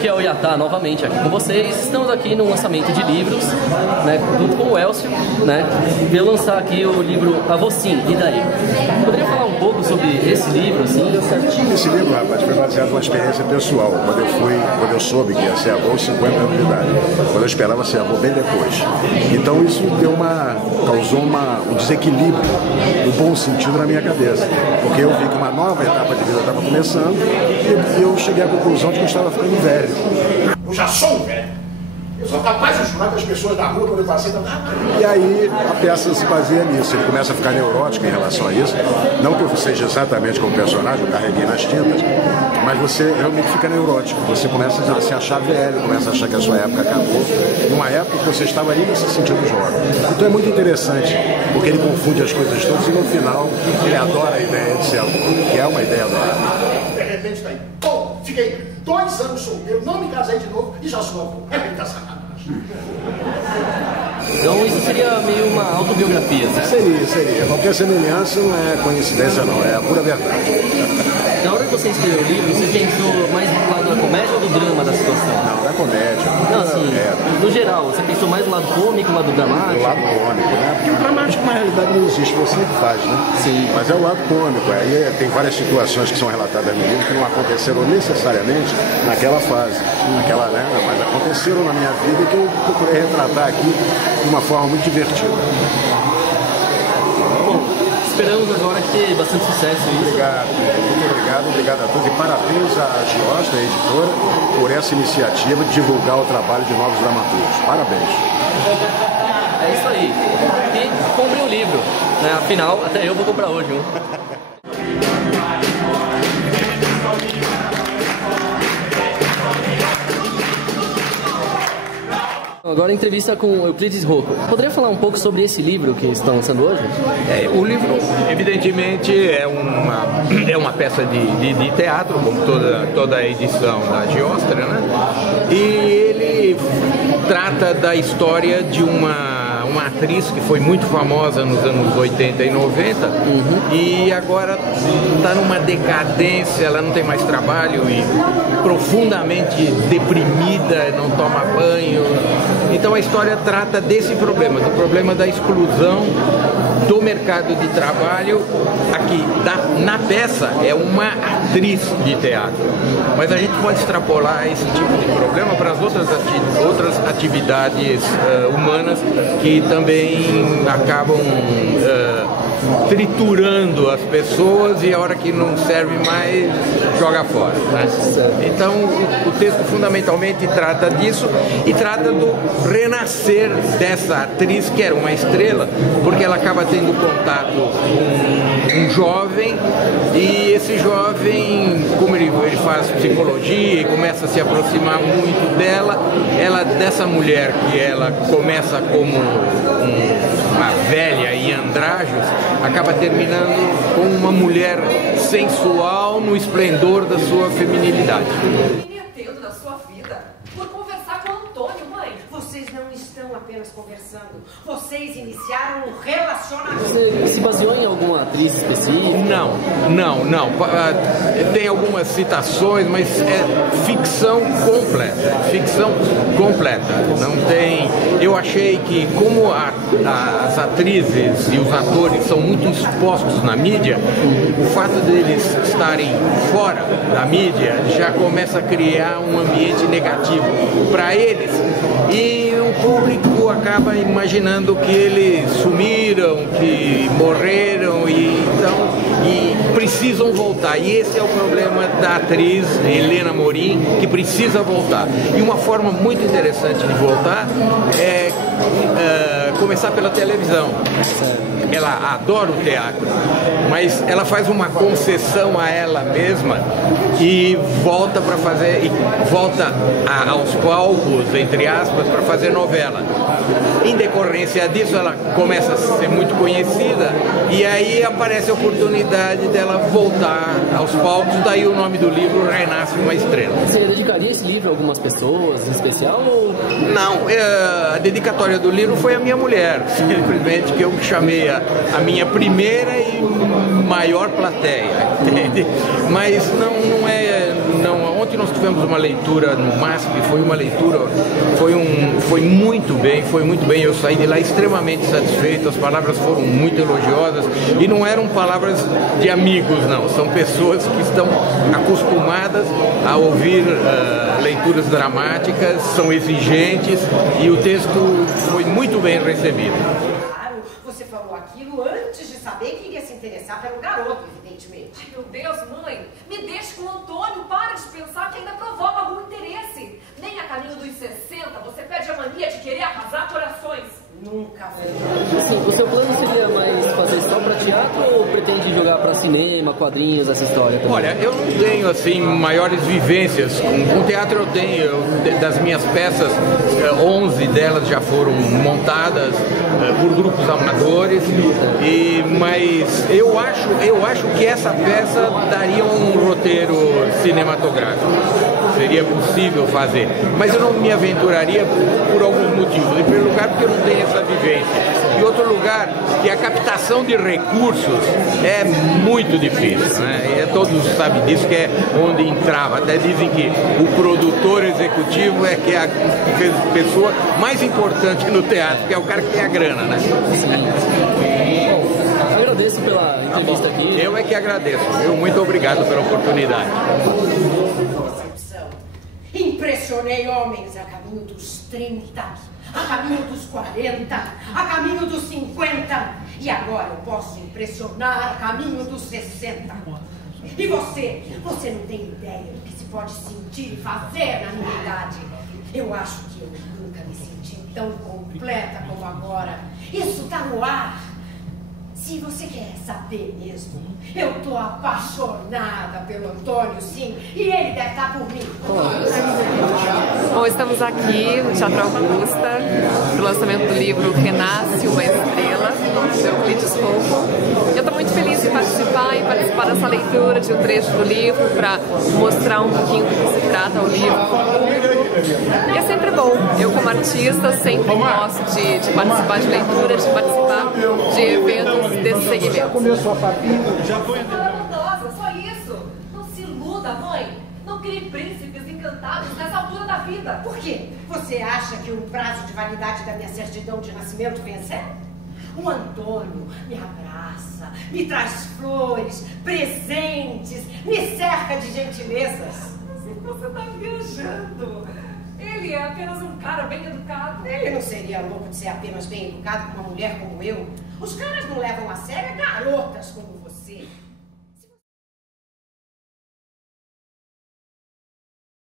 aqui é o Yatá, novamente aqui com vocês. Estamos aqui no lançamento de livros, né, junto com o Elcio, né? Veio lançar aqui o livro Avocim, e daí? Poderia falar um pouco sobre esse livro, assim? Esse livro, rapaz, foi baseado numa experiência pessoal. Quando eu soube que ia ser avô aos 50 anos de idade. Quando eu esperava ser avô bem depois. Então isso causou um desequilíbrio, no bom sentido, na minha cabeça. Porque eu vi que uma nova etapa de vida estava começando e eu cheguei à conclusão de que eu estava ficando velho. Eu já sou um velho. Eu sou capaz de jurar que as pessoas da rua, quando eu passei, E aí a peça se baseia nisso. Ele começa a ficar neurótico em relação a isso. Não que eu seja exatamente como personagem, eu carreguei nas tintas, mas você realmente fica neurótico. Você começa a se achar velho, começa a achar que a sua época acabou. Numa época que você estava ainda se sentindo jovem. Então é muito interessante, porque ele confunde as coisas todas e no final ele adora a ideia de ser avô, que é uma ideia adorável. De repente está aí. Pô, fiquei 2 anos solteiro, não me casei de novo e já sou avô. É muita sacanagem. Então isso seria meio uma autobiografia, certo? Seria. Qualquer semelhança não é coincidência não, é a pura verdade. Na hora que você escreveu o livro, você pensou mais do lado da comédia ou do drama da situação? Não, da comédia. Não, assim, no geral, você pensou mais do lado cômico, do lado dramático? Do lado cômico, né? Porque o dramático na realidade não existe, você que faz, né? Sim. Mas é o lado cômico, aí tem várias situações que são relatadas no livro que não aconteceram necessariamente naquela fase, né? Mas aconteceram na minha vida e que eu procurei retratar aqui de uma forma muito divertida. Bom, esperamos agora ter bastante sucesso isso. Obrigado, muito obrigado a todos e parabéns à Giosta, a editora, por essa iniciativa de divulgar o trabalho de novos dramaturgos. Parabéns. É isso aí. E compre um livro, né? Afinal, até eu vou comprar hoje um. Agora a entrevista com o Euclides Rocco. Poderia falar um pouco sobre esse livro que estão lançando hoje? O livro, evidentemente, é uma peça de teatro, como toda a edição da Giostra, né? E ele trata da história de uma atriz que foi muito famosa nos anos 80 e 90 e agora está numa decadência, ela não tem mais trabalho e profundamente deprimida, não toma banho. Então a história trata desse problema, do problema da exclusão do mercado de trabalho. Aqui, na peça, é uma atriz de teatro, mas a gente pode extrapolar esse tipo de problema para as outras atividades humanas que também acabam triturando as pessoas e a hora que não serve mais, joga fora, né? Então o texto fundamentalmente trata disso e trata do renascer dessa atriz que era uma estrela, porque ela acaba tendo contato com um jovem e esse jovem, como ele faz psicologia e começa a se aproximar muito dessa mulher que ela começa como uma velha e andrágios, acaba terminando com uma mulher sensual no esplendor da sua feminilidade. Metendo na sua vida por conversar com o Antônio, mãe. Vocês não estão apenas conversando, vocês iniciaram um relacionamento. Você se baseou em alguma atriz específica? Não. Tem algumas citações, mas é ficção completa. Não tem. Eu achei que como as atrizes e os atores são muito expostos na mídia, o fato deles estarem fora da mídia já começa a criar um ambiente negativo para eles e o público acaba imaginando que eles sumiram, que morreram e precisam voltar. E esse é o problema da atriz Helena Morim, que precisa voltar. E uma forma muito interessante de voltar é começar pela televisão. Ela adora o teatro, mas ela faz uma concessão a ela mesma e volta aos palcos, entre aspas, para fazer novela. Em decorrência disso, ela começa a ser muito conhecida e aí aparece a oportunidade dela voltar aos palcos, daí o nome do livro, Renasce uma Estrela. Você dedicaria esse livro a algumas pessoas em especial? Ou... Não, a dedicatória do livro foi a minha mulher, simplesmente que eu chamei a minha primeira e maior plateia, entende? Mas não é... Ontem nós tivemos uma leitura no MASP, foi uma leitura, foi muito bem, eu saí de lá extremamente satisfeito, as palavras foram muito elogiosas e não eram palavras de amigos, não, são pessoas que estão acostumadas a ouvir leituras dramáticas, são exigentes e o texto foi muito bem recebido. Claro, você falou aquilo antes de saber que iria se interessar pelo garoto, evidentemente. Ai, meu Deus, mãe, me deixe com o Antônio, para de pensar que ainda provoca algum interesse. Nem a caminho dos 60 você perde a mania de querer arrasar corações. Nunca foi. Assim, o seu plano seria mais fazer só para teatro ou pretende jogar para cinema, quadrinhos, essa história também? Olha, eu não tenho assim maiores vivências com teatro. Eu tenho, das minhas peças, 11 delas já foram montadas por grupos amadores, mas eu acho que essa peça daria um roteiro cinematográfico. Seria possível fazer, mas eu não me aventuraria por alguns motivos. Em primeiro lugar, porque eu não tenho essa vivência. Em outro lugar, que a captação de recursos é muito difícil, né? E todos sabem disso, que é onde entrava. Até dizem que o produtor executivo é que é a pessoa mais importante no teatro, que é o cara que tem a grana, né? Bom, agradeço pela entrevista aqui. Eu é que agradeço, viu? Muito obrigado pela oportunidade. Impressionei homens a caminho dos 30, a caminho dos 40, a caminho dos 50. E agora eu posso impressionar a caminho dos 60. E você não tem ideia do que se pode sentir e fazer na minha idade. Eu acho que eu nunca me senti tão completa como agora. Isso tá no ar. Se você quer saber mesmo, eu tô apaixonada pelo Antônio, sim, e ele deve estar por mim. Bom, estamos aqui no Teatro Augusta, no lançamento do livro Renasce uma Estrela, do Euclides Rocco. Eu estou muito feliz em participar dessa leitura de um trecho do livro, para mostrar um pouquinho do que se trata o livro. E é sempre bom. Eu, como artista, sempre gosto de participar de leitura, de participar de eventos desse segmento. Maravilhosa, só isso. Não se iluda, mãe. Não crie príncipes encantados nessa altura da vida. Por quê? Você acha que o prazo de validade da minha certidão de nascimento venceu? O Antônio me abraça, me traz flores, presentes, me cerca de gentilezas. Você está viajando. Ele é apenas um cara bem educado. Ele não seria louco de ser apenas bem educado com uma mulher como eu. Os caras não levam a sério garotas como você.